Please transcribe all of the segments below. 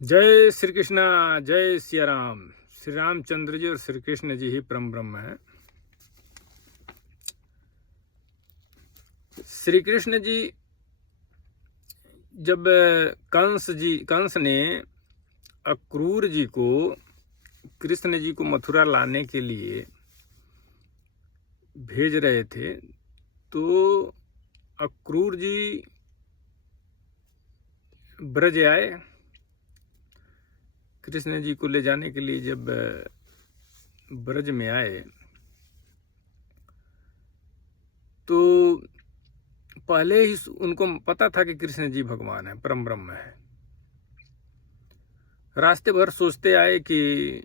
जय श्री कृष्णा, जय सिया राम। श्री रामचंद्र जी और श्री कृष्ण जी ही परम ब्रह्म है। श्री कृष्ण जी जब कंस ने अक्रूर जी को कृष्ण जी को मथुरा लाने के लिए भेज रहे थे, तो अक्रूर जी ब्रज आए। कृष्ण जी को ले जाने के लिए जब ब्रज में आए तो पहले ही उनको पता था कि कृष्ण जी भगवान है, परम ब्रह्म है। रास्ते भर सोचते आए कि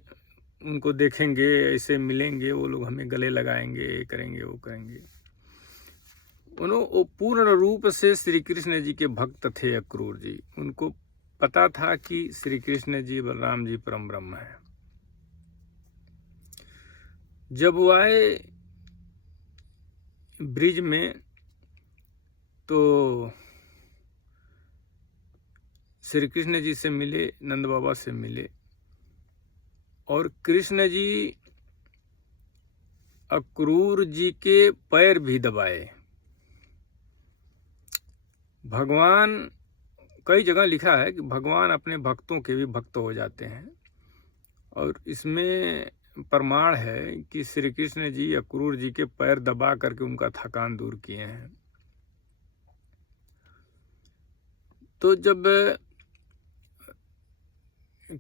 उनको देखेंगे, ऐसे मिलेंगे, वो लोग हमें गले लगाएंगे, ये करेंगे, वो करेंगे। वो पूर्ण रूप से श्री कृष्ण जी के भक्त थे अक्रूर जी। उनको पता था कि श्री कृष्ण जी बलराम जी परम ब्रह्म है। जब वो आए ब्रिज में तो श्री कृष्ण जी से मिले, नंद बाबा से मिले, और कृष्ण जी अक्रूर जी के पैर भी दबाए। भगवान, कई जगह लिखा है कि भगवान अपने भक्तों के भी भक्त हो जाते हैं, और इसमें प्रमाण है कि श्री कृष्ण जी अक्रूर जी के पैर दबा करके उनका थकान दूर किए हैं। तो जब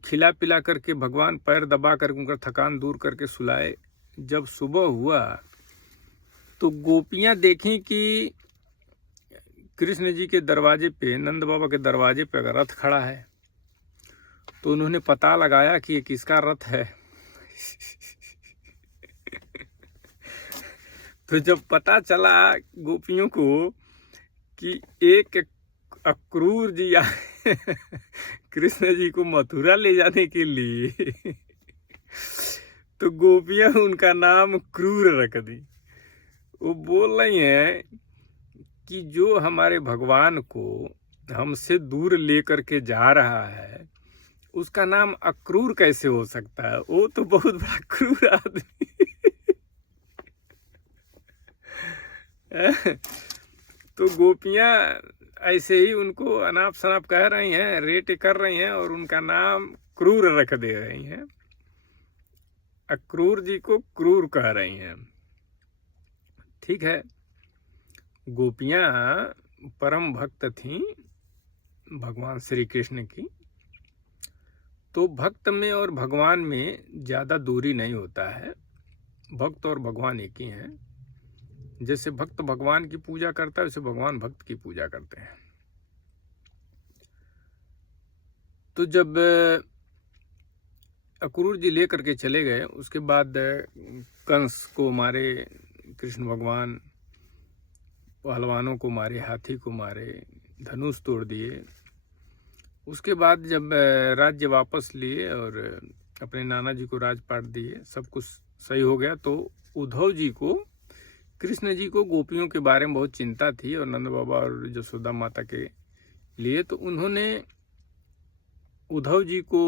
खिला पिला करके भगवान पैर दबा करके उनका थकान दूर करके सुलाए, जब सुबह हुआ तो गोपियां देखी कि कृष्ण जी के दरवाजे पे, नंद बाबा के दरवाजे पे अगर रथ खड़ा है, तो उन्होंने पता लगाया कि ये किसका रथ है। तो जब पता चला गोपियों को कि एक अक्रूर जी आए कृष्ण जी को मथुरा ले जाने के लिए, तो गोपियां उनका नाम क्रूर रख दी। वो बोल रही हैं कि जो हमारे भगवान को हमसे दूर लेकर के जा रहा है, उसका नाम अक्रूर कैसे हो सकता है? वो तो बहुत बड़ा क्रूर आदमी। तो गोपियां ऐसे ही उनको अनाप शनाप कह रही हैं, रेट कर रही हैं, और उनका नाम क्रूर रख दे रही हैं। अक्रूर जी को क्रूर कह रही हैं। ठीक है, गोपियां परम भक्त थीं भगवान श्री कृष्ण की। तो भक्त में और भगवान में ज़्यादा दूरी नहीं होता है। भक्त और भगवान एक ही हैं। जैसे भक्त भगवान की पूजा करता है, वैसे भगवान भक्त की पूजा करते हैं। तो जब अक्रूर जी लेकर के चले गए, उसके बाद कंस को मारे कृष्ण भगवान, पहलवानों को मारे, हाथी को मारे, धनुष तोड़ दिए। उसके बाद जब राज्य वापस लिए और अपने नाना जी को राजपाट दिए, सब कुछ सही हो गया, तो उद्धव जी को, कृष्ण जी को गोपियों के बारे में बहुत चिंता थी, और नंद बाबा और यशोदा माता के लिए, तो उन्होंने उद्धव जी को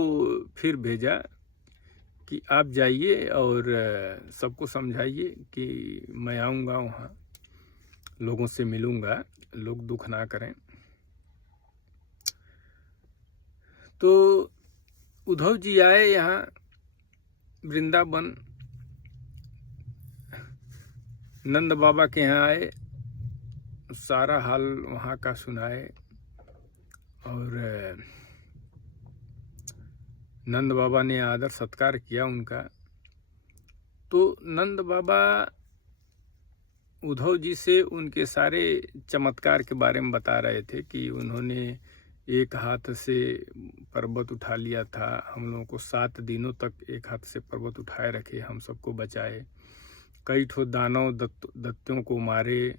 फिर भेजा कि आप जाइए और सबको समझाइए कि मैं आऊँगा वहाँ, लोगों से मिलूँगा, लोग दुख ना करें। तो उद्धव जी आए यहाँ वृंदावन, नंद बाबा के यहाँ आए, सारा हाल वहाँ का सुनाए, और नंद बाबा ने आदर सत्कार किया उनका। तो नंद बाबा उद्धव जी से उनके सारे चमत्कार के बारे में बता रहे थे कि उन्होंने एक हाथ से पर्वत उठा लिया था, हम लोगों को 7 दिनों तक एक हाथ से पर्वत उठाए रखे, हम सबको बचाए, कई ठो दानव दत्तों को मारे,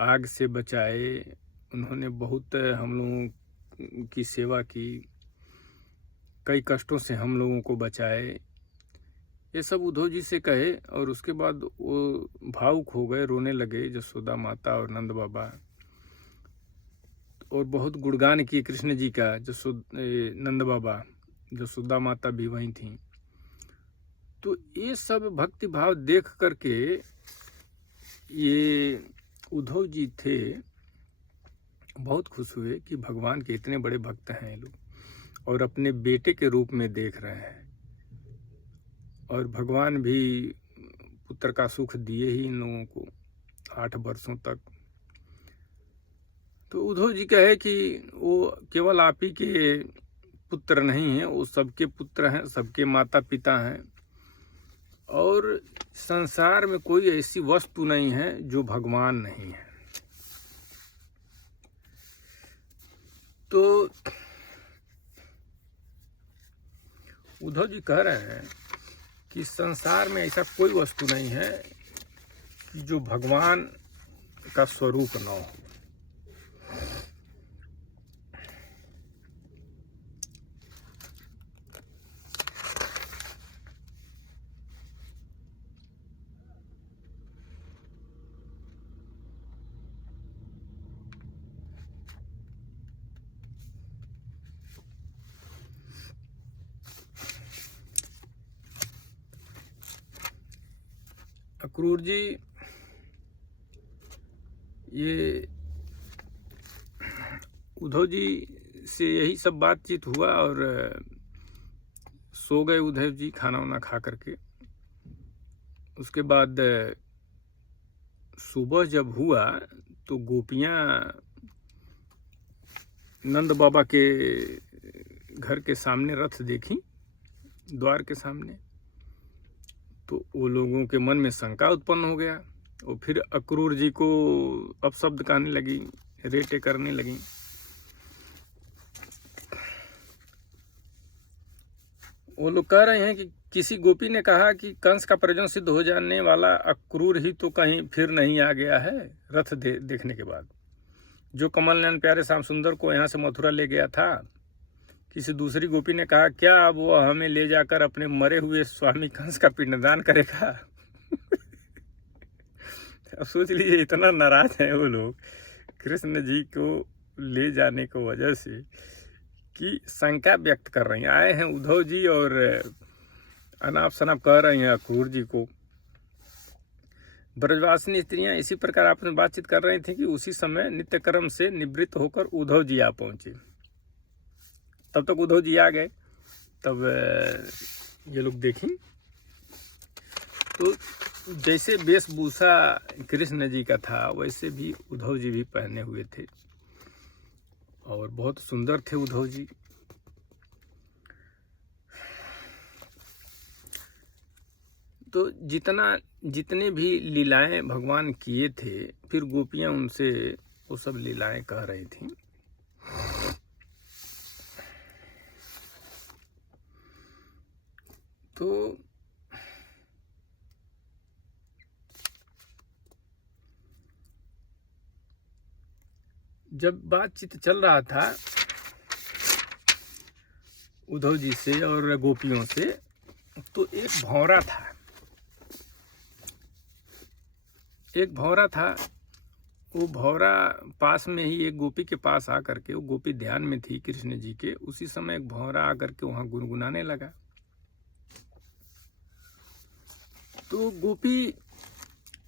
आग से बचाए, उन्होंने बहुत हम लोगों की सेवा की, कई कष्टों से हम लोगों को बचाए। ये सब उद्धव जी से कहे, और उसके बाद वो भावुक हो गए, रोने लगे यशोदा माता और नंद बाबा। और बहुत गुणगान किए कृष्ण जी का। नंद बाबा, जसोदा माता भी वहीं थी। तो ये सब भक्ति भाव देख करके ये उद्धव जी थे, बहुत खुश हुए कि भगवान के इतने बड़े भक्त हैं ये लोग और अपने बेटे के रूप में देख रहे हैं। और भगवान भी पुत्र का सुख दिए ही इन लोगों को 8 वर्षों तक। तो उद्धव जी कहे कि वो केवल आप ही के पुत्र नहीं हैं, वो सबके पुत्र हैं, सबके माता पिता हैं। और संसार में कोई ऐसी वस्तु नहीं है जो भगवान नहीं है। तो उद्धव जी कह रहे हैं कि संसार में ऐसा कोई वस्तु नहीं है कि जो भगवान का स्वरूप न हो। अक्रूर जी ये उद्धव जी से यही सब बातचीत हुआ और सो गए उद्धव जी खाना वाना खा करके। उसके बाद सुबह जब हुआ तो गोपियाँ नंद बाबा के घर के सामने रथ देखी, द्वार के सामने। तो वो लोगों के मन में शंका उत्पन्न हो गया और फिर अक्रूर जी को अपशब्द कहने लगी, रेटे करने लगी। वो लोग कह रहे हैं कि किसी गोपी ने कहा कि कंस का प्रयोजन सिद्ध हो जाने वाला अक्रूर ही तो कहीं फिर नहीं आ गया है रथ देखने के बाद, जो कमल नयन प्यारे श्याम सुंदर को यहाँ से मथुरा ले गया था। किसी दूसरी गोपी ने कहा क्या अब वह हमें ले जाकर अपने मरे हुए स्वामी कंस का पिंडदान करेगा। अब सोच लीजिए, इतना नाराज है वो लोग कृष्ण जी को ले जाने की वजह से कि शंका व्यक्त कर रही हैं। आए हैं उद्धव जी और अनाप शनाप कह रही हैं अक्रूर जी को। ब्रजवासिनी स्त्रियां इसी प्रकार आपस में बातचीत कर रही थी कि उसी समय नित्यकर्म से निवृत्त होकर उद्धव जी आ पहुंचे। तब तक उद्धव जी आ गए। तब ये लोग देखें तो जैसे वेशभूषा कृष्ण जी का था वैसे भी उद्धव जी भी पहने हुए थे और बहुत सुंदर थे उद्धव जी। तो जितने भी लीलाएं भगवान किए थे, फिर गोपियां उनसे वो सब लीलाएं कह रही थीं। तो जब बातचीत चल रहा था उद्धव जी से और गोपियों से, तो एक भौरा था। वो भौरा पास में ही एक गोपी के पास आकर के, वो गोपी ध्यान में थी कृष्ण जी के, उसी समय एक भौरा आकर के वहां गुनगुनाने लगा। तो गोपी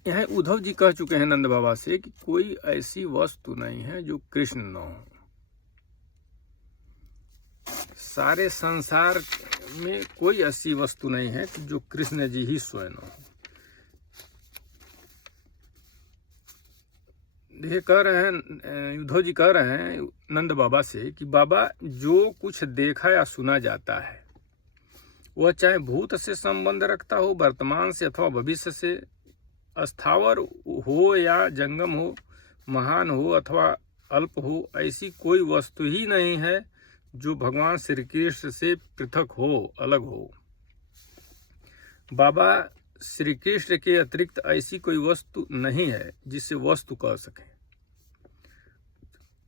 यहाँ उद्धव जी कह चुके हैं नंद बाबा से कि कोई ऐसी वस्तु नहीं है जो कृष्ण न हो। सारे संसार में कोई ऐसी वस्तु नहीं है कि जो कृष्ण जी ही स्वयं हो। देखिए कह रहे हैं उद्धव जी कह रहे हैं नंद बाबा से कि बाबा जो कुछ देखा या सुना जाता है वह चाहे भूत से संबंध रखता हो, वर्तमान से अथवा भविष्य से, स्थावर हो या जंगम हो, महान हो अथवा अल्प हो, ऐसी कोई वस्तु ही नहीं है जो भगवान श्री कृष्ण से पृथक हो, अलग हो। बाबा श्री कृष्ण के अतिरिक्त ऐसी कोई वस्तु नहीं है जिसे वस्तु कह सके।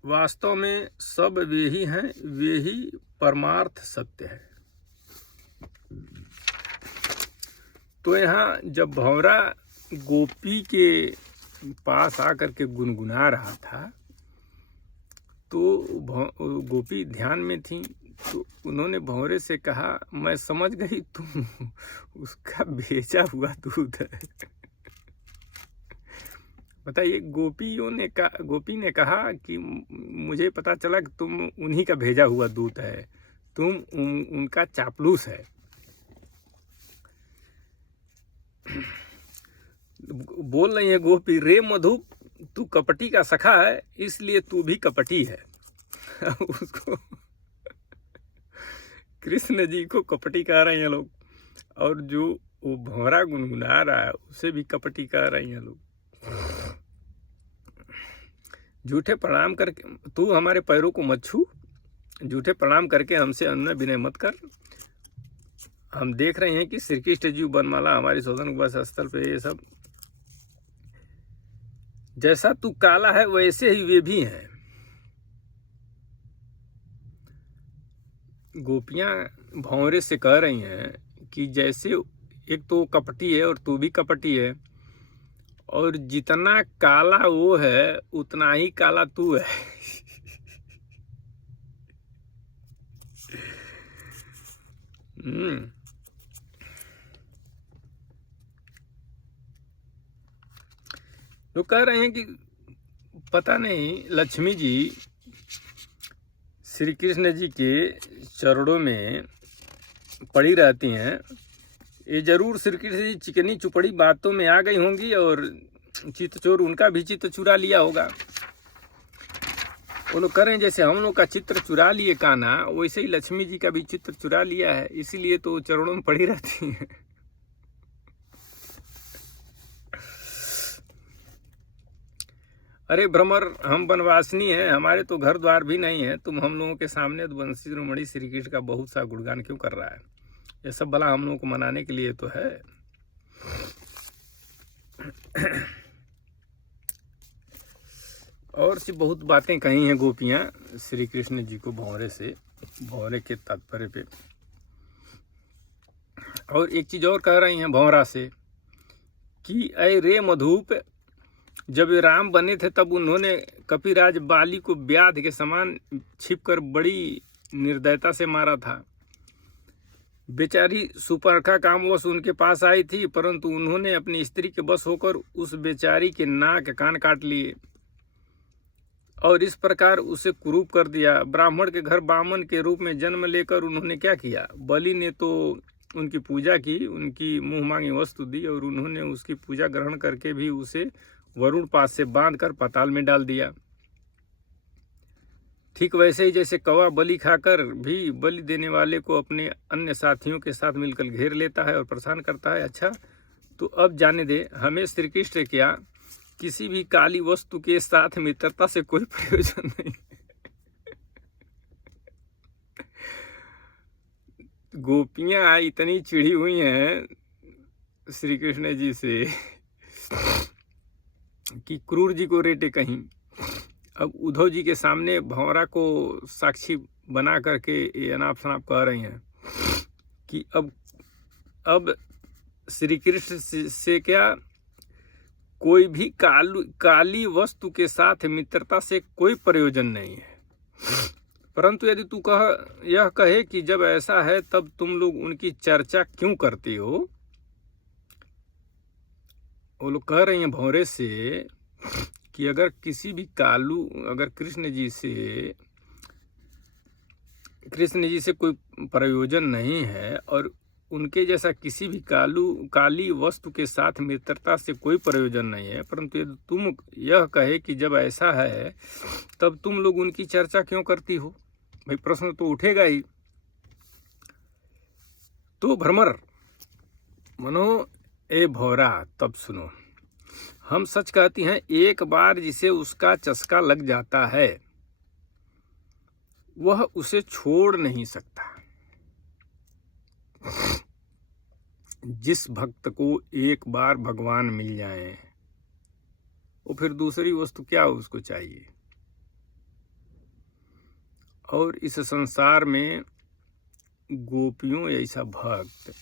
वास्तव में सब वे ही हैं, वे ही परमार्थ सत्य है। तो यहाँ जब भौरा गोपी के पास आकर के गुनगुना रहा था तो गोपी ध्यान में थी, तो उन्होंने भंवरे से कहा, मैं समझ गई तुम उसका भेजा हुआ दूध है। बताइए, गोपी ने कहा कि मुझे पता चला कि तुम उन्हीं का भेजा हुआ दूत है, तुम उनका चापलूस है। बोल रही है गोपी, रे मधु तू कपटी का सखा है, इसलिए तू भी कपटी है। उसको कृष्ण जी को कपटी कह रहे हैं लोग, और जो वो भंवरा गुनगुना रहा है उसे भी कपटी कह रहे हैं लोग। झूठे प्रणाम करके तू हमारे पैरों को मत छू, झूठे प्रणाम करके हमसे अन्य विनय मत कर। हम देख रहे हैं कि श्री कृष्ण जी बनमाला हमारी शोधन बस स्थल पे ये सब, जैसा तू काला है वैसे ही वे भी हैं। गोपियां भंवरे से कह रही हैं कि जैसे एक तो कपटी है और तू भी कपटी है, और जितना काला वो है उतना ही काला तू है। तो कह रहे हैं कि पता नहीं लक्ष्मी जी श्री कृष्ण जी के चरणों में पड़ी रहती हैं। ये जरूर श्री कृष्ण जी चिकनी चुपड़ी बातों में आ गई होंगी और चित्त चोर उनका भी चित्त चुरा लिया होगा। वो लोग करें जैसे हम लोग का चित्र चुरा लिए कान्हा, वैसे ही लक्ष्मी जी का भी चित्र चुरा लिया है, इसीलिए तो चरणों में पड़ी रहती हैं। अरे भ्रमर, हम वनवासिनी हैं, हमारे तो घर द्वार भी नहीं है, तुम हम लोगों के सामने तो बंसी शिरोमणि श्री कृष्ण का बहुत सा गुणगान क्यों कर रहा है? ये सब भला हम लोगों को मनाने के लिए तो है। और सी बहुत बातें कही हैं गोपियां श्री कृष्ण जी को भंवरे से, भंवरे के तात्पर्य पे। और एक चीज और कह रही हैं भंवरा से कि अय रे मधुप, जब वे राम बने थे तब उन्होंने कपिराज बाली को व्याध के समान छिपकर बड़ी निर्दयता से मारा था। बेचारी सुपर्णखा कामवश उनके पास आई थी, परंतु उन्होंने अपनी स्त्री के बस होकर उस बेचारी के नाक कान काट लिए और इस प्रकार उसे कुरूप कर दिया। ब्राह्मण के घर बामन के रूप में जन्म लेकर उन्होंने क्या किया? बलि ने तो उनकी पूजा की, उनकी मुंह मांगी वस्तु दी और उन्होंने उसकी पूजा ग्रहण करके भी उसे वरुण पास से बांधकर पाताल में डाल दिया। ठीक वैसे ही जैसे कौवा बलि खाकर भी बलि देने वाले को अपने अन्य साथियों के साथ मिलकर घेर लेता है और परेशान करता है। अच्छा, तो अब जाने दे, हमें श्री कृष्ण क्या किसी भी काली वस्तु के साथ मित्रता से कोई प्रयोजन नहीं। गोपियां इतनी चिढ़ी हुई हैं श्री कृष्ण जी से कि क्रूर जी को रेटे कहीं। अब उद्धव जी के सामने भंवरा को साक्षी बना करके ये अनाप शनाप कह रही हैं कि अब श्री कृष्ण से क्या कोई भी काली वस्तु के साथ मित्रता से कोई प्रयोजन नहीं है। परंतु यदि तू यह कहे कि जब ऐसा है तब तुम लोग उनकी चर्चा क्यों करते हो? वो लोग कह रही हैं भंवरे से कि अगर किसी भी अगर कृष्ण जी से कोई प्रयोजन नहीं है और उनके जैसा किसी भी काली वस्तु के साथ मित्रता से कोई प्रयोजन नहीं है, परंतु यदि तुम यह कहे कि जब ऐसा है तब तुम लोग उनकी चर्चा क्यों करती हो? भाई प्रश्न तो उठेगा ही। तो भ्रमर मनो ए भौरा, तब सुनो, हम सच कहती हैं, एक बार जिसे उसका चस्का लग जाता है वह उसे छोड़ नहीं सकता। जिस भक्त को एक बार भगवान मिल जाए वो फिर दूसरी वस्तु क्या उसको चाहिए। और इस संसार में गोपियों ऐसा भक्त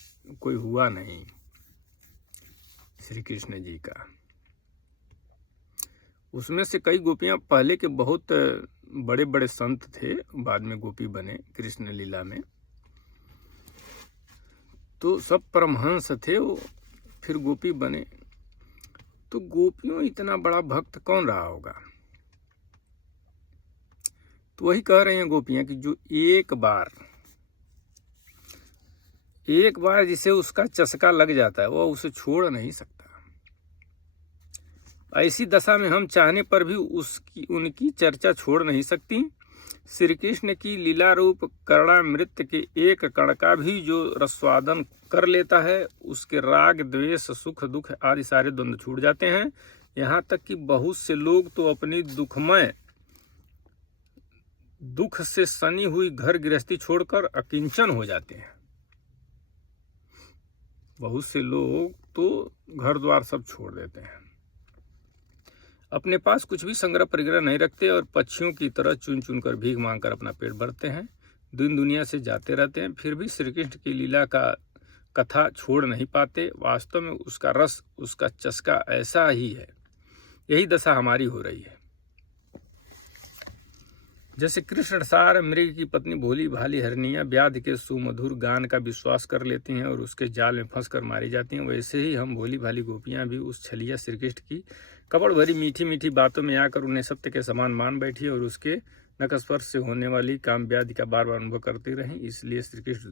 कोई हुआ नहीं श्री कृष्ण जी का। उसमें से कई गोपियां पहले के बहुत बड़े बड़े संत थे, बाद में गोपी बने कृष्ण लीला में, तो सब परमहंस थे, वो फिर गोपी बने। तो गोपियों इतना बड़ा भक्त कौन रहा होगा? तो वही कह रहे हैं गोपियां कि जो एक बार जिसे उसका चस्का लग जाता है वो उसे छोड़ नहीं सकता। ऐसी दशा में हम चाहने पर भी उनकी चर्चा छोड़ नहीं सकती। श्री कृष्ण की लीला रूप कर्णामृत के एक कण का भी जो रसवादन कर लेता है, उसके राग द्वेष सुख दुख आदि सारे द्वंद्व छूट जाते हैं। यहाँ तक कि बहुत से लोग तो अपनी दुख से सनी हुई घर गृहस्थी छोड़कर अकिंचन हो जाते हैं। बहुत से लोग तो घर द्वार सब छोड़ देते हैं, अपने पास कुछ भी संग्रह परिग्रह नहीं रखते और पक्षियों की तरह चुन चुन कर भीख मांगकर अपना पेट भरते हैं, दिन दुनिया से जाते रहते हैं, फिर भी श्री कृष्ण की लीला का कथा छोड़ नहीं पाते। वास्तव में उसका रस, उसका चस्का ऐसा ही है। यही दशा हमारी हो रही है। जैसे कृष्ण सार मृग की पत्नी भोली भाली हरनिया व्याध के सुमधुर गान का विश्वास कर लेती हैं और उसके जाल में फंसकर मारी जाती हैं, वैसे ही हम भोली भाली गोपियां भी उस छलिया श्री कृष्ण की कपड़ भरी मीठी मीठी बातों में आकर उन्हें सत्य के समान मान बैठी और उसके नखस्पर्श से होने वाली काम व्याधि का बार बार अनुभव करती रहीं। इसलिए श्री कृष्ण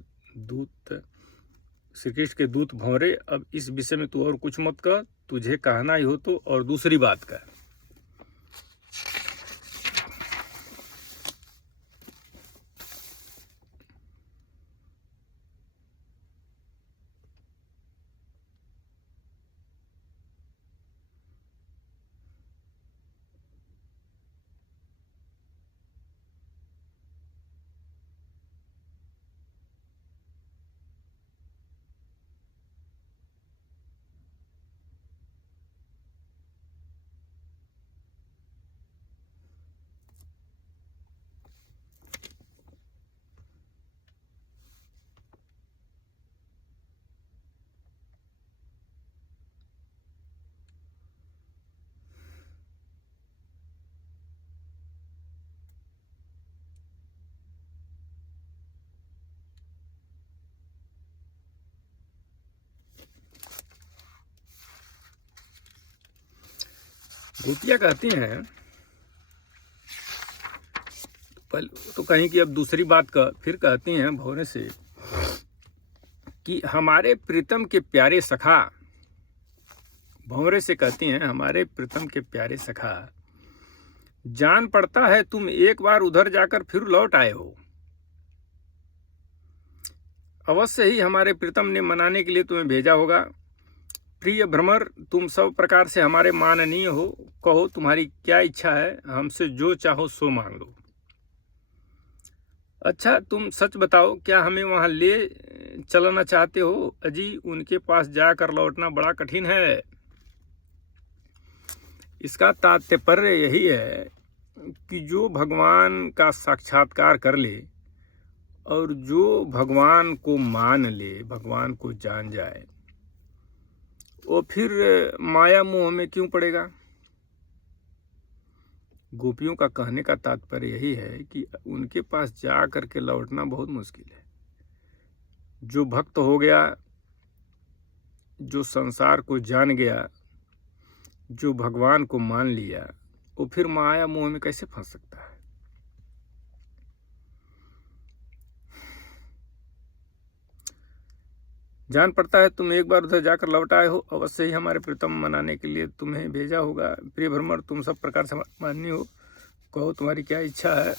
के दूत भंवरे, अब इस विषय में तू और कुछ मत कह, तुझे कहना ही हो तो और दूसरी बात कह। गोपियां कहती हैं तो कहीं कि अब दूसरी बात फिर कहती हैं भौरे से कि हमारे प्रीतम के प्यारे सखा, भंवरे से कहती हैं हमारे प्रीतम के प्यारे सखा, जान पड़ता है तुम एक बार उधर जाकर फिर लौट आए हो। अवश्य ही हमारे प्रीतम ने मनाने के लिए तुम्हें भेजा होगा। प्रिय भ्रमर, तुम सब प्रकार से हमारे माननीय हो, कहो तुम्हारी क्या इच्छा है, हमसे जो चाहो सो मांग लो। अच्छा तुम सच बताओ, क्या हमें वहां ले चलना चाहते हो? अजी उनके पास जाकर लौटना बड़ा कठिन है। इसका तात्पर्य यही है कि जो भगवान का साक्षात्कार कर ले और जो भगवान को मान ले, भगवान को जान जाए, वो फिर माया मोह में क्यों पड़ेगा? गोपियों का कहने का तात्पर्य यही है कि उनके पास जा करके लौटना बहुत मुश्किल है। जो भक्त हो गया, जो संसार को जान गया, जो भगवान को मान लिया, वो फिर माया मोह में कैसे फंस सकता है? जान पड़ता है तुम एक बार उधर जाकर लौट आए हो। अवश्य ही हमारे प्रीतम मनाने के लिए तुम्हें भेजा होगा। प्रिय भ्रमर, तुम सब प्रकार से माननीय हो, कहो तुम्हारी क्या इच्छा है,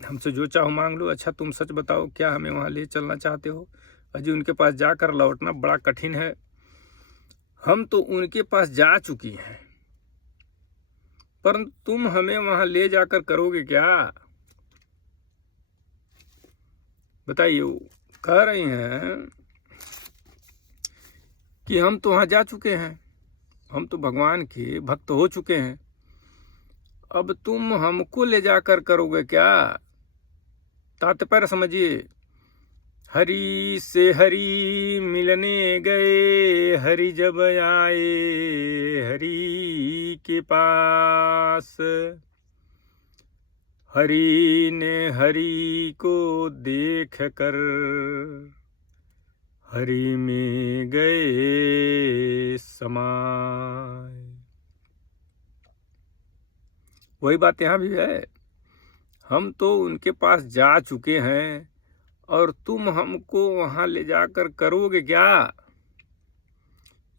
हमसे जो चाहो मांग लो। अच्छा तुम सच बताओ, क्या हमें वहां ले चलना चाहते हो? अजी उनके पास जाकर लौटना बड़ा कठिन है। हम तो उनके पास जा चुकी हैं, परंतु तुम हमें वहां ले जाकर करोगे क्या? बताइए। कह रही हैं कि हम तो वहां जा चुके हैं, हम तो भगवान के भक्त हो चुके हैं, अब तुम हमको ले जाकर करोगे क्या? तात्पर्य समझिए। हरि से हरि मिलने गए, हरि जब आए हरि के पास, हरि ने हरि को देख कर हरि में गए समाए। वही बात यहाँ भी है, हम तो उनके पास जा चुके हैं और तुम हमको वहां ले जाकर करोगे क्या?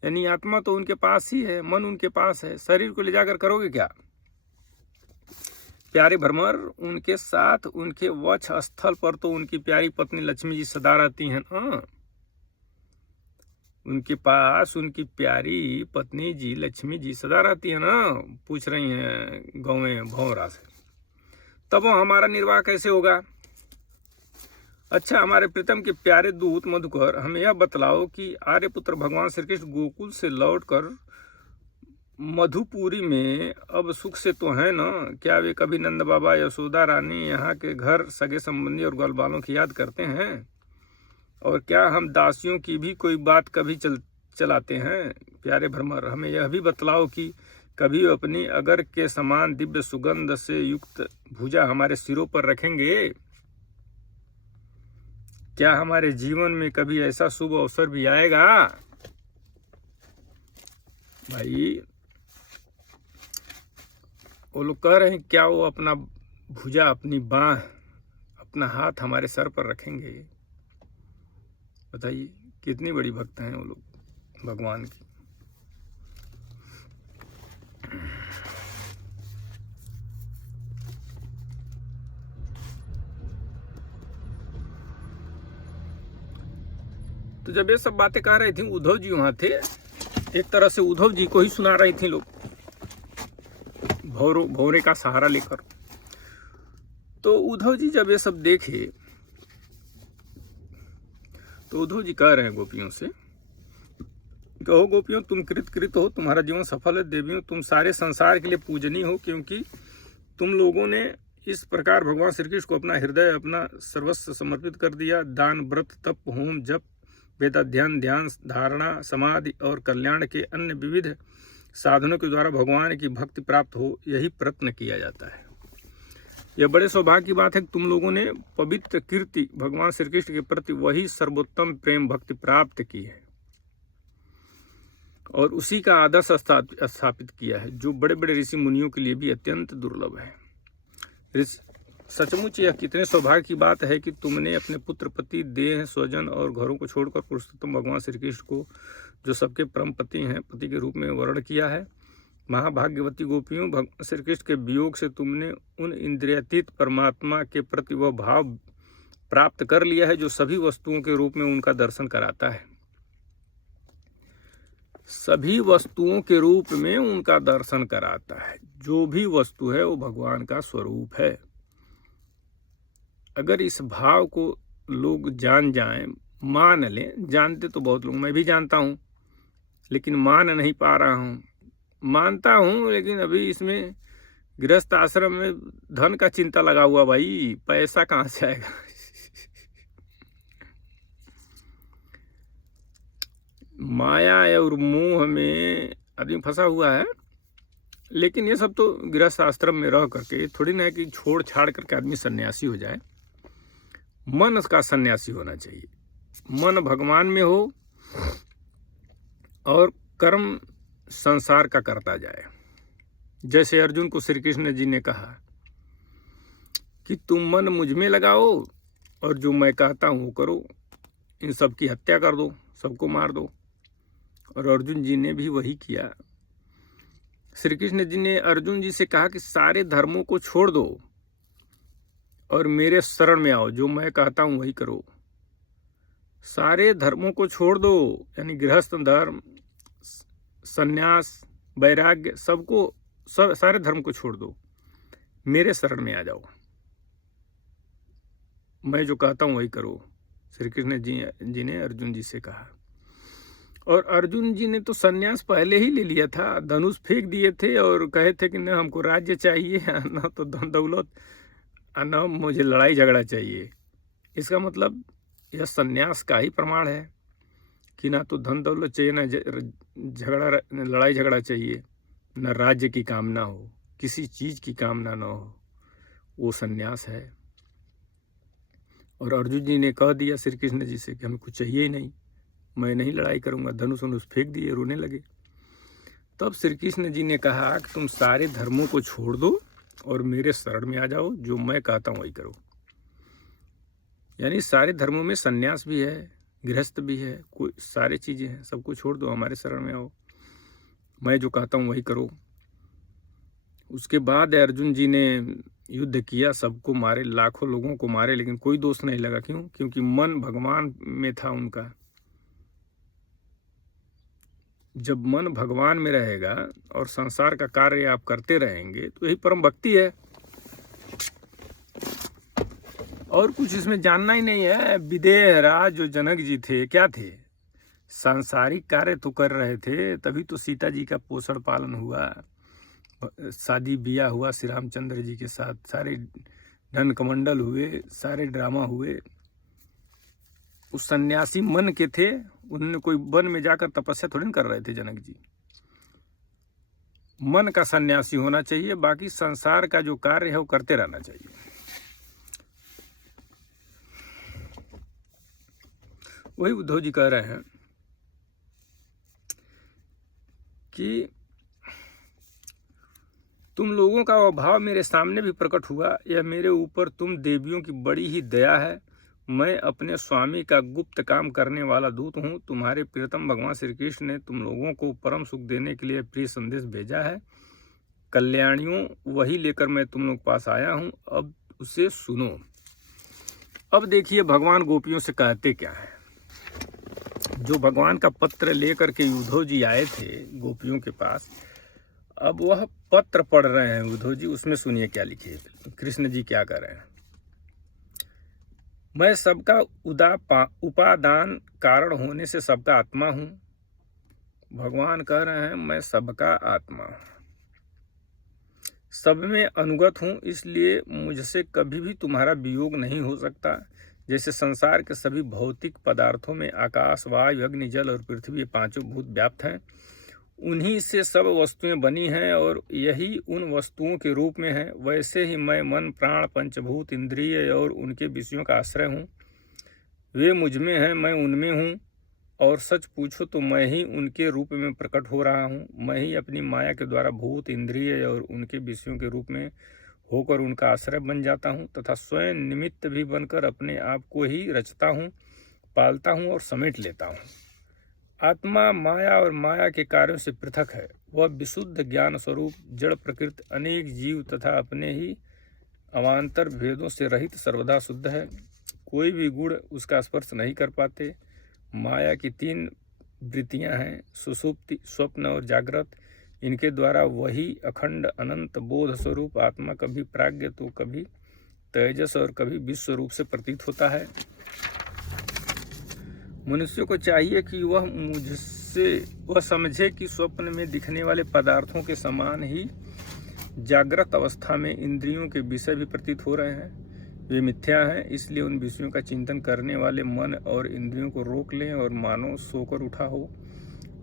यानी आत्मा तो उनके पास ही है, मन उनके पास है, शरीर को ले जाकर करोगे क्या? प्यारे भ्रमर, उनके साथ उनके वक्ष स्थल पर तो उनकी प्यारी पत्नी लक्ष्मी जी सदा रहती हैं ना। उनके पास उनकी प्यारी पत्नी जी लक्ष्मी जी सदा रहती है ना। पूछ रही हैं गौवें भौरा से, तब वो हमारा निर्वाह कैसे होगा? अच्छा, हमारे प्रीतम के प्यारे दूत मधुकर, हमें यह बतलाओ कि आर्यपुत्र भगवान श्री कृष्ण गोकुल से लौटकर मधुपुरी में अब सुख से तो है ना? क्या वे कभी नंद बाबा, यशोदा रानी, यहाँ के घर सगे संबंधी और ग्वालबालों की याद करते हैं? और क्या हम दासियों की भी कोई बात कभी चलाते हैं? प्यारे भ्रमर, हमें यह भी बतलाओ कि कभी अपनी अगर के समान दिव्य सुगंध से युक्त भुजा हमारे सिरों पर रखेंगे? क्या हमारे जीवन में कभी ऐसा शुभ अवसर भी आएगा? भाई, वो लोग कह रहे हैं क्या वो अपना भुजा, अपनी बाह, अपना हाथ हमारे सर पर रखेंगे? बताइए कितनी बड़ी भक्त हैं वो लोग भगवान की। तो जब ये सब बातें कह रही थी, उद्धव जी वहां थे, एक तरह से उद्धव जी को ही सुना रही थी लोग, भौरे का सहारा लेकर। तो उद्धव जी जब ये सब देखे तो उद्धव जी कह रहे हैं गोपियों से, कहो गोपियों, तुम कृत हो, तुम्हारा जीवन सफल है। देवियों, तुम सारे संसार के लिए पूजनीय हो, क्योंकि तुम लोगों ने इस प्रकार भगवान श्री कृष्ण को अपना हृदय, अपना सर्वस्व समर्पित कर दिया। दान, व्रत, तप, होम, जप, वेदाध्ययन, ध्यान, धारणा, समाधि और कल्याण के अन्य विविध साधनों के द्वारा भगवान की भक्ति प्राप्त हो, यही प्रयत्न किया जाता है। यह बड़े सौभाग्य की बात है कि तुम लोगों ने पवित्र कीर्ति भगवान श्री कृष्ण के प्रति वही सर्वोत्तम प्रेम भक्ति प्राप्त की है और उसी का आदर्श स्थापित किया है, जो बड़े बड़े ऋषि मुनियों के लिए भी अत्यंत दुर्लभ है। सचमुच यह कितने सौभाग्य की बात है कि तुमने अपने पुत्र, पति, देह, स्वजन और घरों को छोड़कर पुरुषोत्तम भगवान श्री कृष्ण को, जो सबके परम पति हैं, पति के रूप में वर्ण किया है। महाभाग्यवती गोपियों, भगवान श्री कृष्ण के वियोग से तुमने उन इंद्रियातीत परमात्मा के प्रति वह भाव प्राप्त कर लिया है जो सभी वस्तुओं के रूप में उनका दर्शन कराता है। सभी वस्तुओं के रूप में उनका दर्शन कराता है। जो भी वस्तु है वो भगवान का स्वरूप है। अगर इस भाव को लोग जान जाएं, मान लें, जानते तो बहुत लोग, मैं भी जानता हूं, लेकिन मान नहीं पा रहा हूं। मानता हूं लेकिन अभी इसमें गृहस्थ आश्रम में धन का चिंता लगा हुआ, भाई पैसा कहां से आएगा? माया और मोह में आदमी फंसा हुआ है। लेकिन ये सब तो गृहस्थ आश्रम में रह करके थोड़ी ना है कि छोड़ छाड़ करके आदमी सन्यासी हो जाए। मन का सन्यासी होना चाहिए, मन भगवान में हो और कर्म संसार का करता जाए। जैसे अर्जुन को श्री कृष्ण जी ने कहा कि तुम मन मुझ में लगाओ और जो मैं कहता हूं वो करो, इन सब की हत्या कर दो, सबको मार दो। और अर्जुन जी ने भी वही किया। श्री कृष्ण जी ने अर्जुन जी से कहा कि सारे धर्मों को छोड़ दो और मेरे शरण में आओ, जो मैं कहता हूं वही करो। सारे धर्मों को छोड़ दो, यानी गृहस्थ धर्म, सन्यास, वैराग्य, सारे धर्म को छोड़ दो, मेरे शरण में आ जाओ, मैं जो कहता हूं वही करो। श्री कृष्ण जी ने अर्जुन जी से कहा। और अर्जुन जी ने तो सन्यास पहले ही ले लिया था, धनुष फेंक दिए थे और कहे थे कि न हमको राज्य चाहिए, न तो धन दौलत, न मुझे लड़ाई झगड़ा चाहिए। इसका मतलब यह सन्यास का ही प्रमाण है कि ना तो धन दौलत चाहिए, ना लड़ाई झगड़ा चाहिए, न राज्य की कामना हो, किसी चीज़ की कामना न हो। वो सन्यास है। और अर्जुन जी ने कह दिया श्री कृष्ण जी से कि हमें कुछ चाहिए ही नहीं, मैं नहीं लड़ाई करूंगा, धनुष वनुष फेंक दिए, रोने लगे। तब श्री कृष्ण जी ने कहा कि तुम सारे धर्मों को छोड़ दो और मेरे शरण में आ जाओ, जो मैं कहता हूँ वही करो। यानी सारे धर्मों में सन्यास भी है, गृहस्थ भी है, कोई सारी चीज़ें हैं, सबको छोड़ दो, हमारे शरण में आओ, मैं जो कहता हूँ वही करो। उसके बाद अर्जुन जी ने युद्ध किया, सबको मारे, लाखों लोगों को मारे, लेकिन कोई दोष नहीं लगा। क्यों? क्योंकि मन भगवान में था उनका। जब मन भगवान में रहेगा और संसार का कार्य आप करते रहेंगे तो यही परम भक्ति है। और कुछ इसमें जानना ही नहीं है। विदेह राज जो जनक जी थे, क्या थे? सांसारिक कार्य तो कर रहे थे, तभी तो सीता जी का पोषण पालन हुआ, शादी ब्याह हुआ श्री रामचंद्र जी के साथ, सारे धन कमंडल हुए, सारे ड्रामा हुए। उस सन्यासी मन के थे, उन्होंने कोई वन में जाकर तपस्या थोड़ी कर रहे थे जनक जी। मन का सन्यासी होना चाहिए, बाकी संसार का जो कार्य है वो करते रहना चाहिए। वही उद्धव जी कह रहे हैं कि तुम लोगों का अभाव मेरे सामने भी प्रकट हुआ, यह मेरे ऊपर तुम देवियों की बड़ी ही दया है। मैं अपने स्वामी का गुप्त काम करने वाला दूत हूँ। तुम्हारे प्रियतम भगवान श्री कृष्ण ने तुम लोगों को परम सुख देने के लिए प्रिय संदेश भेजा है। कल्याणियों, वही लेकर मैं तुम लोग पास आया हूँ, अब उसे सुनो। अब देखिए भगवान गोपियों से कहते क्या है। जो भगवान का पत्र लेकर के उद्धव जी आए थे गोपियों के पास, अब वह पत्र पढ़ रहे हैं उद्धव जी। उसमें सुनिए क्या लिखे कृष्ण जी, क्या कर रहे हैं। मैं सबका उपादान कारण होने से सबका आत्मा हूं। भगवान कह रहे हैं मैं सबका आत्मा, सब में अनुगत हूं, इसलिए मुझसे कभी भी तुम्हारा वियोग नहीं हो सकता। जैसे संसार के सभी भौतिक पदार्थों में आकाश, वायु, अग्नि, जल और पृथ्वी पांचों भूत व्याप्त हैं, उन्हीं से सब वस्तुएं बनी हैं और यही उन वस्तुओं के रूप में है, वैसे ही मैं मन, प्राण, पंचभूत, इंद्रिय और उनके विषयों का आश्रय हूँ। वे मुझ में हैं, मैं उनमें हूँ, और सच पूछो तो मैं ही उनके रूप में प्रकट हो रहा हूँ। मैं ही अपनी माया के द्वारा भूत, इंद्रिय और उनके विषयों के रूप में होकर उनका आश्रय बन जाता हूँ, तथा स्वयं निमित्त भी बनकर अपने आप को ही रचता हूँ, पालता हूँ और समेट लेता हूँ। आत्मा माया और माया के कार्यों से पृथक है। वह विशुद्ध ज्ञान स्वरूप, जड़ प्रकृति, अनेक जीव तथा अपने ही अवान्तर भेदों से रहित सर्वदा शुद्ध है। कोई भी गुण उसका स्पर्श नहीं कर पाते। माया की तीन वृत्तियां हैं, सुषुप्ति, स्वप्न और जागृत। इनके द्वारा वही अखंड अनंत बोध स्वरूप आत्मा कभी प्राज्ञ तो कभी तेजस और कभी विश्व रूप से प्रतीत होता है। मनुष्य को चाहिए कि वह समझे कि स्वप्न में दिखने वाले पदार्थों के समान ही जागृत अवस्था में इंद्रियों के विषय भी प्रतीत हो रहे हैं। वे मिथ्या हैं, इसलिए उन विषयों का चिंतन करने वाले मन और इंद्रियों को रोक लें और मानो सोकर उठा हो।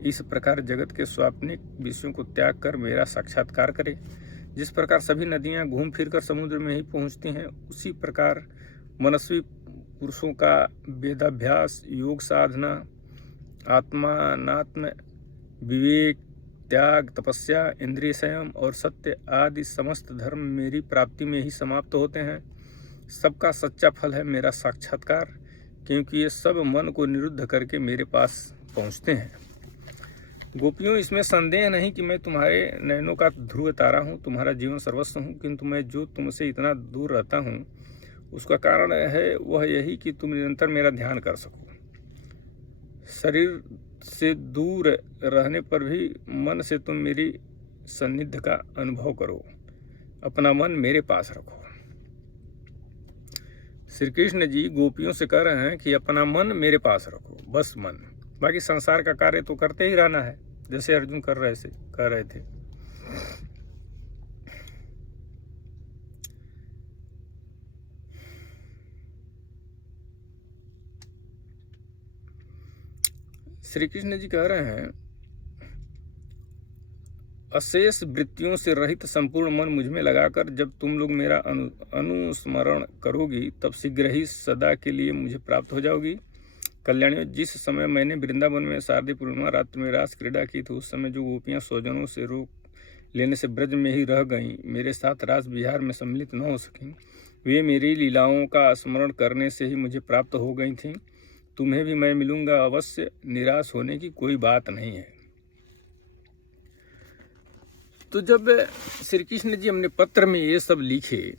इस प्रकार जगत के स्वाप्निक विषयों को त्याग कर मेरा साक्षात्कार करें। जिस प्रकार सभी नदियां घूम फिरकर समुद्र में ही पहुंचती हैं, उसी प्रकार मनस्वी पुरुषों का वेदाभ्यास, योग साधना, आत्मानात्म विवेक, त्याग, तपस्या, इंद्रिय संयम और सत्य आदि समस्त धर्म मेरी प्राप्ति में ही समाप्त होते हैं। सबका सच्चा फल है मेरा साक्षात्कार, क्योंकि ये सब मन को निरुद्ध करके मेरे पास पहुंचते हैं। गोपियों, इसमें संदेह नहीं कि मैं तुम्हारे नयनों का ध्रुव तारा हूँ, तुम्हारा जीवन सर्वस्व हूँ, किंतु मैं जो तुमसे इतना दूर रहता हूँ उसका कारण है वह यही कि तुम निरंतर मेरा ध्यान कर सको। शरीर से दूर रहने पर भी मन से तुम मेरी सान्निध्य का अनुभव करो, अपना मन मेरे पास रखो। श्री कृष्ण जी गोपियों से कह रहे हैं कि अपना मन मेरे पास रखो, बस मन, बाकी संसार का कार्य तो करते ही रहना है, जैसे अर्जुन कर रहे थे। श्री कृष्ण जी कह रहे हैं अशेष वृत्तियों से रहित संपूर्ण मन मुझ में लगाकर जब तुम लोग मेरा अनुस्मरण करोगी तब शीघ्र ही सदा के लिए मुझे प्राप्त हो जाओगी। कल्याणियों, जिस समय मैंने वृंदावन में शारदीय पूर्णिमा रात्र में रास क्रीड़ा की थी, उस समय जो गोपियाँ स्वजनों से रोक लेने से ब्रज में ही रह गईं, मेरे साथ रास विहार में सम्मिलित न हो सकीं, वे मेरी लीलाओं का स्मरण करने से ही मुझे प्राप्त हो गई थीं। तुम्हें भी मैं मिलूंगा अवश्य, निराश होने की कोई बात नहीं है। तो जब श्री कृष्ण जी हमने पत्र में ये सब लिखे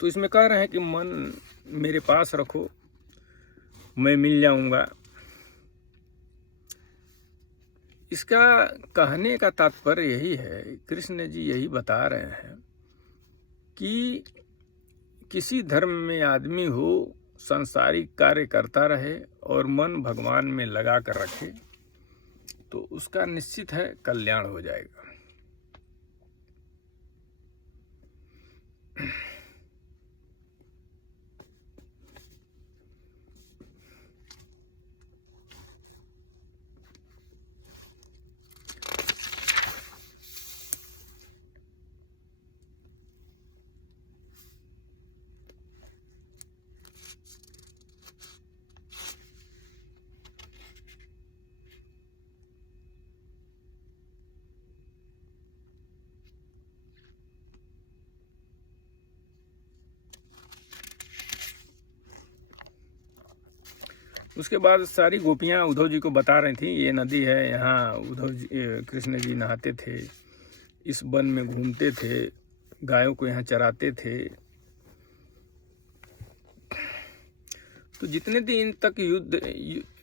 तो इसमें कह रहे हैं कि मन मेरे पास रखो, मैं मिल जाऊंगा। इसका कहने का तात्पर्य यही है, कृष्ण जी यही बता रहे हैं कि किसी धर्म में आदमी हो, सांसारिक कार्य करता रहे और मन भगवान में लगा कर रखे तो उसका निश्चित है कल्याण हो जाएगा। उसके बाद सारी गोपियाँ उद्धव जी को बता रही थी, ये नदी है, यहाँ उद्धव जी कृष्ण जी नहाते थे, इस वन में घूमते थे, गायों को यहाँ चराते थे। तो जितने दिन तक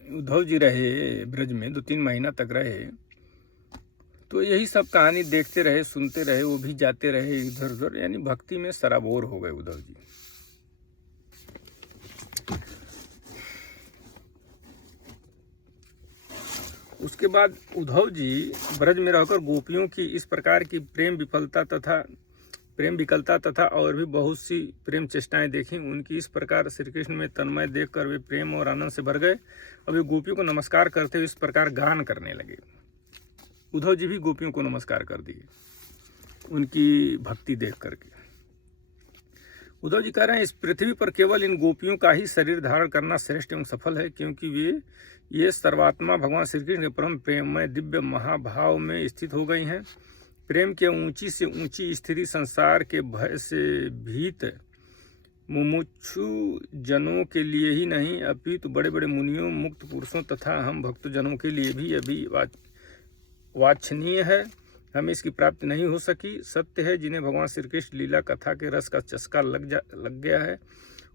उद्धव जी रहे ब्रज में, 2-3 महीना तक रहे, तो यही सब कहानी देखते रहे, सुनते रहे, वो भी जाते रहे इधर उधर, यानी भक्ति में सराबोर हो गए उद्धव जी। उसके बाद उद्धव जी ब्रज में रहकर गोपियों की इस प्रकार की प्रेम विकलता तथा और भी बहुत सी प्रेम चेष्टाएं देखी। उनकी इस प्रकार श्री कृष्ण में तन्मय देखकर वे प्रेम और आनंद से भर गए। अब वे गोपियों को नमस्कार करते हुए इस प्रकार गान करने लगे। उद्धव जी भी गोपियों को नमस्कार कर दिए उनकी भक्ति देख करके। उद्धव जी कह रहे हैं, इस पृथ्वी पर केवल इन गोपियों का ही शरीर धारण करना श्रेष्ठ एवं सफल है, क्योंकि ये सर्वात्मा भगवान श्री कृष्ण के परम प्रेममय दिव्य महाभाव में स्थित हो गई हैं। प्रेम के ऊंची से ऊंची स्थिति संसार के भय से भीत मुमुक्षु जनों के लिए ही नहीं, अपितु बड़े बड़े मुनियों, मुक्त पुरुषों तथा हम भक्तजनों के लिए भी अभी वांछनीय है। हमें इसकी प्राप्ति नहीं हो सकी। सत्य है, जिन्हें भगवान श्री कृष्ण लीला कथा के रस का चस्का लग गया है,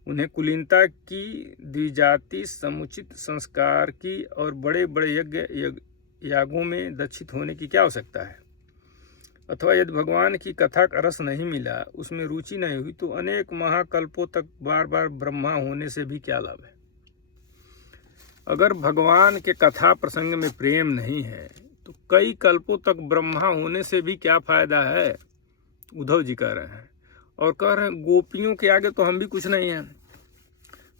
उन्हें कुलीनता की, द्विजाति समुचित संस्कार की और बड़े बड़े यागों में दक्षित होने की क्या आवश्यकता है। अथवा यदि भगवान की कथा का रस नहीं मिला, उसमें रुचि नहीं हुई, तो अनेक महाकल्पों तक बार बार ब्रह्मा होने से भी क्या लाभ है। अगर भगवान के कथा प्रसंग में प्रेम नहीं है तो कई कल्पों तक ब्रह्मा होने से भी क्या फायदा है, उद्धव जी कह रहे हैं। और कह रहे हैं, गोपियों के आगे तो हम भी कुछ नहीं है।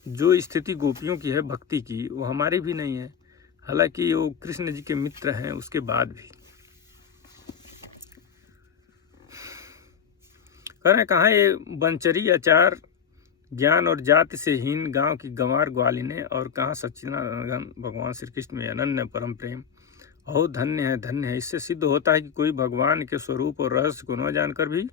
जो स्थिति गोपियों की है भक्ति की, वो हमारी भी नहीं है, हालांकि वो कृष्ण जी के मित्र हैं उसके बाद भी। कह रहे हैं, कहाँ ये बंचरी आचार ज्ञान और जाति से हीन गांव की गंवार ग्वालिने, और कहाँ सच्चिदानंद भगवान श्री कृष्ण में अनन्य परम प्रेम। बहुत धन्य है, धन्य है। इससे सिद्ध होता है कि कोई भगवान के स्वरूप और रहस्य को न जानकर भी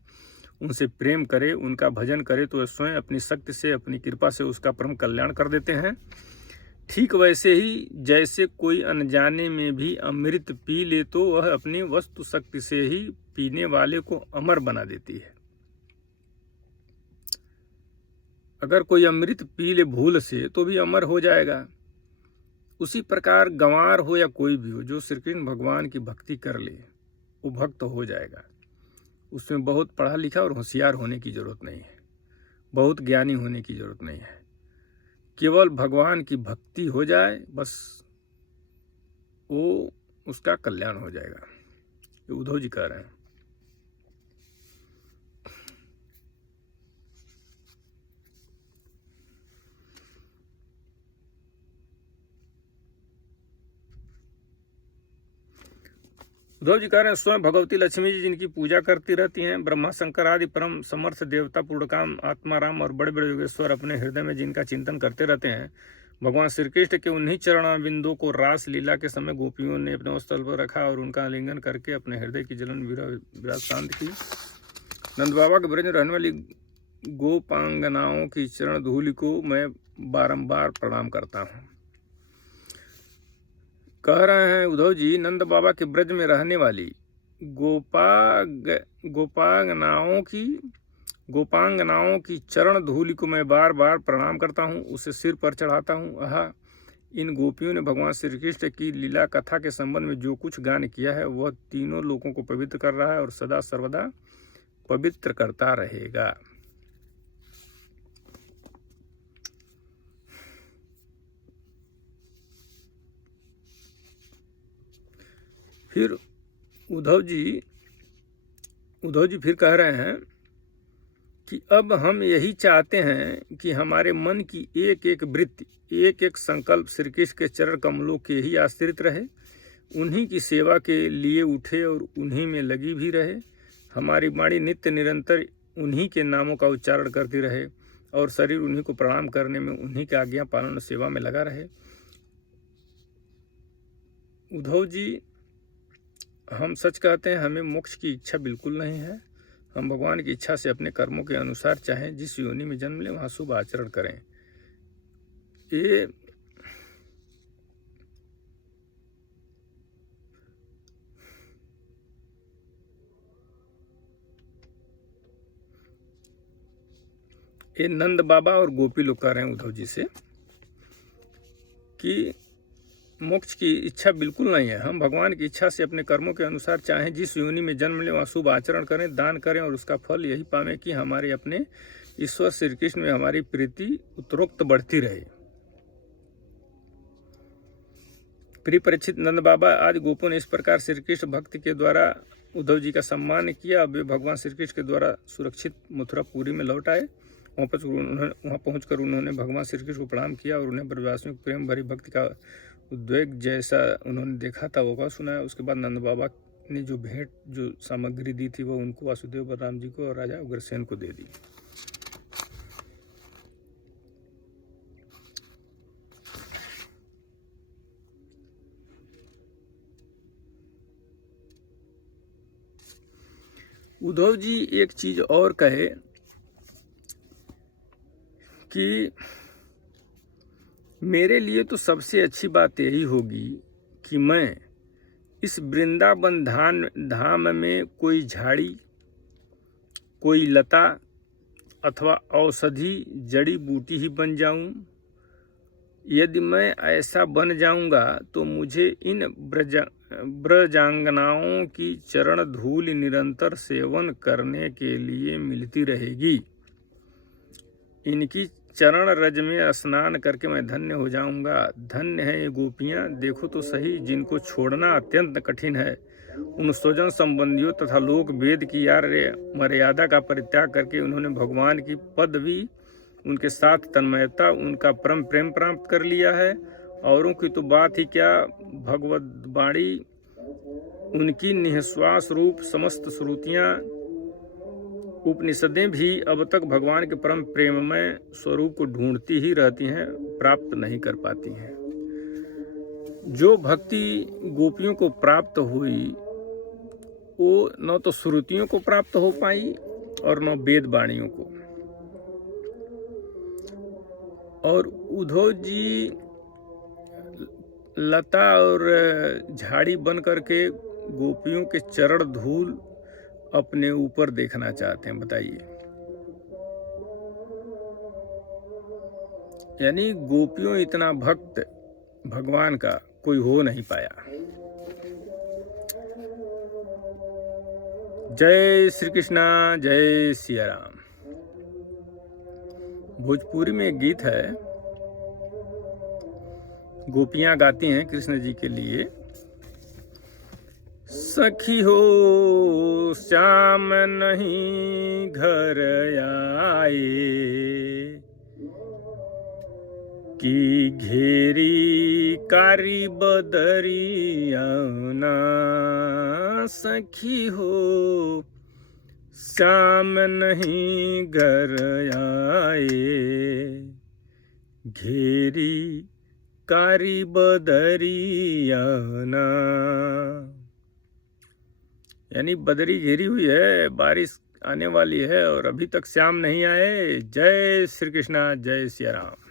उनसे प्रेम करे, उनका भजन करे, तो स्वयं अपनी शक्ति से, अपनी कृपा से उसका परम कल्याण कर देते हैं। ठीक वैसे ही जैसे कोई अनजाने में भी अमृत पी ले तो वह अपनी वस्तु शक्ति से ही पीने वाले को अमर बना देती है। अगर कोई अमृत पी ले भूल से तो भी अमर हो जाएगा। उसी प्रकार गंवार हो या कोई भी हो, जो श्री कृष्ण भगवान की भक्ति कर ले वो भक्त हो जाएगा। उसमें बहुत पढ़ा लिखा और होशियार होने की जरूरत नहीं है, बहुत ज्ञानी होने की जरूरत नहीं है। केवल भगवान की भक्ति हो जाए बस, वो उसका कल्याण हो जाएगा। ये उद्धव जी कह रहे हैं। उद्धव जी कह रहे हैं स्वयं भगवती लक्ष्मी जी जिनकी पूजा करती रहती हैं, ब्रह्मा शंकर आदि परम समर्थ देवता पूर्णकाम आत्मा राम और बड़े बड़े योगेश्वर अपने हृदय में जिनका चिंतन करते रहते हैं, भगवान श्री कृष्ण के उन्हीं चरण बिंदु को रास लीला के समय गोपियों ने अपने स्थल पर रखा और उनका आलिंगन करके अपने हृदय की जलन विराज शांत की। नंद बाबा के ब्रज में रहने वाली गोपांगनाओं की चरण धूलि को मैं बारंबार प्रणाम करता हूँ। कह रहे हैं उद्धव जी, नंद बाबा के ब्रज में रहने वाली गोपांगनाओं की चरण धूलि को मैं बार बार प्रणाम करता हूँ, उसे सिर पर चढ़ाता हूँ। इन गोपियों ने भगवान श्री कृष्ण की लीला कथा के संबंध में जो कुछ गान किया है वह तीनों लोगों को पवित्र कर रहा है और सदा सर्वदा पवित्र करता रहेगा। फिर उद्धव जी फिर कह रहे हैं कि अब हम यही चाहते हैं कि हमारे मन की एक एक वृत्ति, एक एक संकल्प श्री कृष्ण के चरण कमलों के ही आश्रित रहे, उन्हीं की सेवा के लिए उठे और उन्हीं में लगी भी रहे। हमारी वाणी नित्य निरंतर उन्हीं के नामों का उच्चारण करती रहे और शरीर उन्हीं को प्रणाम करने में, उन्हीं के आज्ञा पालन और सेवा में लगा रहे। उद्धव जी, हम सच कहते हैं, हमें मोक्ष की इच्छा बिल्कुल नहीं है। हम भगवान की इच्छा से अपने कर्मों के अनुसार चाहें जिस योनि में जन्म लें वहाँ शुभ आचरण करें। ये नंद बाबा और गोपी लोग कह रहे हैं उद्धव जी से कि मोक्ष की इच्छा बिल्कुल नहीं है। हम भगवान की इच्छा से अपने कर्मों के अनुसार चाहें जिस योनि में जन्म लें वहाँ शुभ आचरण करें, दान करें और उसका फल यही पावें कि हमारे अपने ईश्वर श्री कृष्ण में हमारी प्रीति उत्तरोक्त बढ़ती रहे। प्रिय परीक्षित, नंद बाबा आदि गोपों ने इस प्रकार श्री कृष्ण भक्ति के द्वारा उद्धव जी का सम्मान किया। अब वे भगवान श्री कृष्ण के द्वारा सुरक्षित मथुरापुरी में लौट आए। वहाँ पहुंचकर उन्होंने भगवान श्री कृष्ण को प्रणाम किया और उन्हें ब्रजवासियों की प्रेम भरी भक्ति का उद्वेग जैसा उन्होंने देखा था वो कहा सुनाया। उसके बाद नंद बाबा ने जो भेंट जो सामग्री दी थी वो उनको वासुदेव बलराम जी को और राजा उग्रसेन को दे दी। उद्धव जी एक चीज और कहे कि मेरे लिए तो सबसे अच्छी बात यही होगी कि मैं इस वृंदावन धाम में कोई झाड़ी, कोई लता अथवा औषधि जड़ी बूटी ही बन जाऊं। यदि मैं ऐसा बन जाऊंगा तो मुझे इन ब्रजांगनाओं की चरण धूल निरंतर सेवन करने के लिए मिलती रहेगी। इनकी चरण रज में स्नान करके मैं धन्य हो जाऊंगा। धन्य है ये गोपियां, देखो तो सही, जिनको छोड़ना अत्यंत कठिन है। उन स्वजन संबंधियों तथा लोक वेद की मर्यादा का परित्याग करके उन्होंने भगवान की पदवी, उनके साथ तन्मयता, उनका परम प्रेम प्राप्त कर लिया है। औरों की तो बात ही क्या, भगवद वाणी, उनकी निःश्वास रूप समस्त श्रुतियां, उपनिषदें भी अब तक भगवान के परम प्रेममय स्वरूप को ढूंढती ही रहती हैं, प्राप्त नहीं कर पाती हैं। जो भक्ति गोपियों को प्राप्त हुई वो न तो श्रुतियों को प्राप्त हो पाई और न वेद वाणियों को। और उद्धव जी लता और झाड़ी बन करके गोपियों के चरण धूल अपने ऊपर देखना चाहते हैं, बताइए। यानी गोपियों इतना भक्त भगवान का कोई हो नहीं पाया। जय श्री कृष्णा, जय सिया राम। भोजपुरी में एक गीत है, गोपियां गाती हैं कृष्ण जी के लिए। सखी हो श्याम नहीं घर आए, की घेरी कारी बदरिया ना सखी हो, श्याम नहीं घर आए। घेरी कारी बदरिया ना, यानी बदरी घेरी हुई है, बारिश आने वाली है और अभी तक श्याम नहीं आए। जय श्री कृष्णा, जय सिया राम।